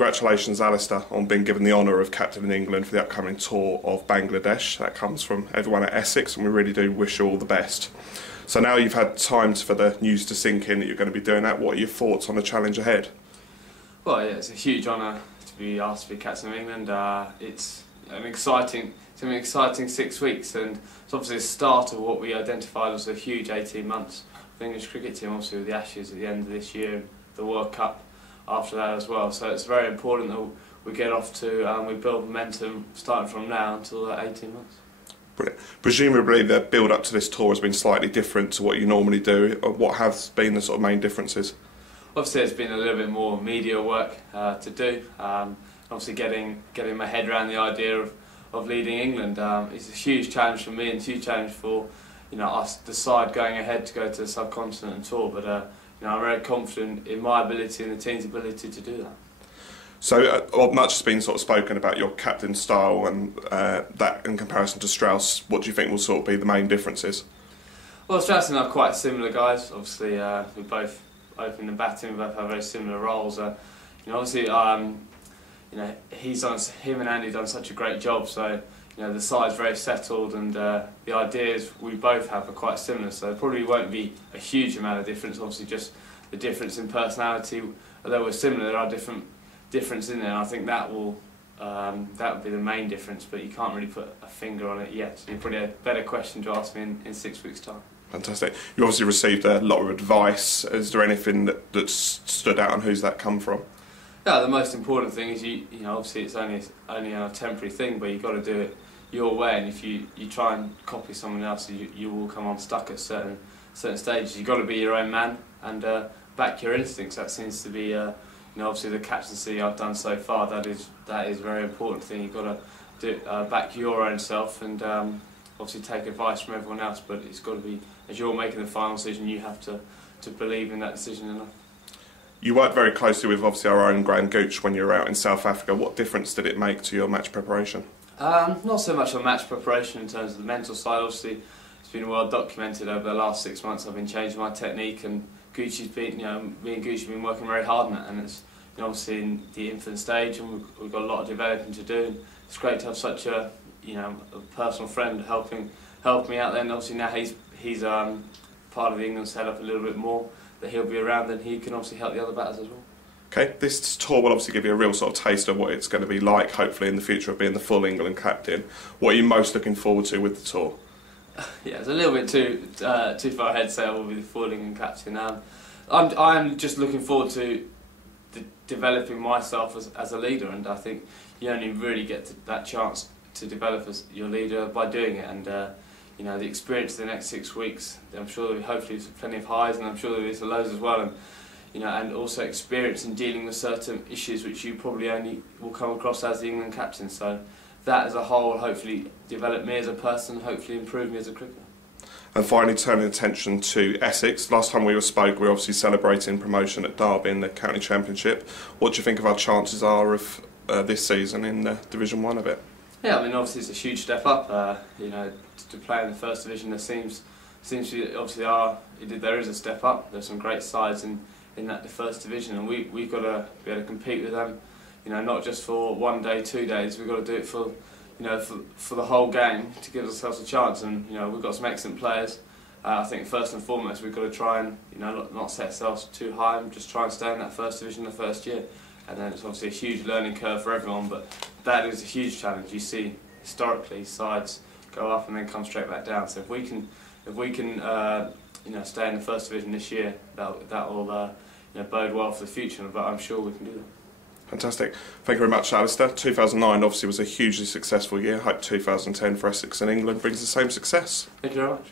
Congratulations, Alastair, on being given the honour of captaining England for the upcoming tour of Bangladesh. That comes from everyone at Essex, and we really do wish you all the best. So now you've had time for the news to sink in that you're going to be doing that. What are your thoughts on the challenge ahead? Well, yeah, it's a huge honour to be asked to be captain of England. It's an exciting 6 weeks, and it's obviously the start of what we identified as a huge 18 months for the English cricket team, obviously with the Ashes at the end of this year, the World Cup after that as well. So it's very important that we get off to, we build momentum starting from now until that 18 months. Brilliant. Presumably the build up to this tour has been slightly different to what you normally do. What have been the sort of main differences? Obviously there's been a little bit more media work to do. Obviously getting my head around the idea of leading England is a huge challenge for me and a huge challenge for us, the side going ahead to go to the subcontinent and tour. But I'm very confident in my ability and the team's ability to do that. So much has been sort of spoken about your captain style and that in comparison to Strauss. What do you think will sort of be the main differences? Well, Strauss and I are quite similar guys. Obviously, we both open and batting. We both have very similar roles. Obviously, him and Andy have done such a great job. So the side's very settled, and the ideas we both have are quite similar. So there probably won't be a huge amount of difference. Obviously, just the difference in personality. Although we're similar, there are difference in there, and I think that would be the main difference, but you can't really put a finger on it yet. So you're probably a better question to ask me in 6 weeks' time. Fantastic. You obviously received a lot of advice. Is there anything that stood out, and who's that come from? Yeah, the most important thing is obviously it's only a temporary thing, but you've got to do it your way, and if you try and copy someone else, you will come unstuck at certain stages. You've got to be your own man and back your instincts. That seems to be obviously the captaincy I've done so far, that is a very important thing. You've got to do back your own self and obviously take advice from everyone else, but it's got to be, as you're making the final decision, you have to believe in that decision enough. You worked very closely with obviously our own Graham Gooch when you were out in South Africa. What difference did it make to your match preparation? Not so much on match preparation in terms of the mental side. Obviously it's been well documented over the last 6 months. I've been changing my technique, and Goochie's been, me and Goochie have been working very hard on it, and it's obviously in the infant stage, and we've got a lot of developing to do. And it's great to have such a a personal friend helping me out there. And obviously now he's part of the England setup a little bit more, that he'll be around, and he can obviously help the other batters as well. Okay, this tour will obviously give you a real sort of taste of what it's going to be like, hopefully in the future, of being the full England captain. What are you most looking forward to with the tour? Yeah, it's a little bit too far ahead to say I will be the full England captain. I'm just looking forward to developing myself as a leader, and I think you only really get that chance to develop as your leader by doing it. And the experience of the next 6 weeks, I'm sure there'll be hopefully plenty of highs, and I'm sure there'll be some lows as well. And also experience in dealing with certain issues which you probably only will come across as the England captain. So that as a whole hopefully develop me as a person, hopefully improve me as a cricketer. And finally, turning attention to Essex. Last time we spoke, we were obviously celebrating promotion at Derby in the county championship. What do you think of our chances are of this season in Division 1 of it? Yeah, I mean obviously it's a huge step up. To play in the first division, there seems to be, obviously there is a step up. There's some great sides in the first division, and we've got to be able to compete with them. Not just for 1 day, 2 days. We've got to do it for for the whole game to give ourselves a chance. And we've got some excellent players. I think first and foremost we've got to try and not set ourselves too high, and just try and stay in that first division the first year. And then it's obviously a huge learning curve for everyone, but that is a huge challenge. You see historically sides go up and then come straight back down. So if we can stay in the first division this year, that will bode well for the future. But I'm sure we can do that. Fantastic. Thank you very much, Alastair. 2009 obviously was a hugely successful year. I hope 2010 for Essex and England brings the same success. Thank you very much.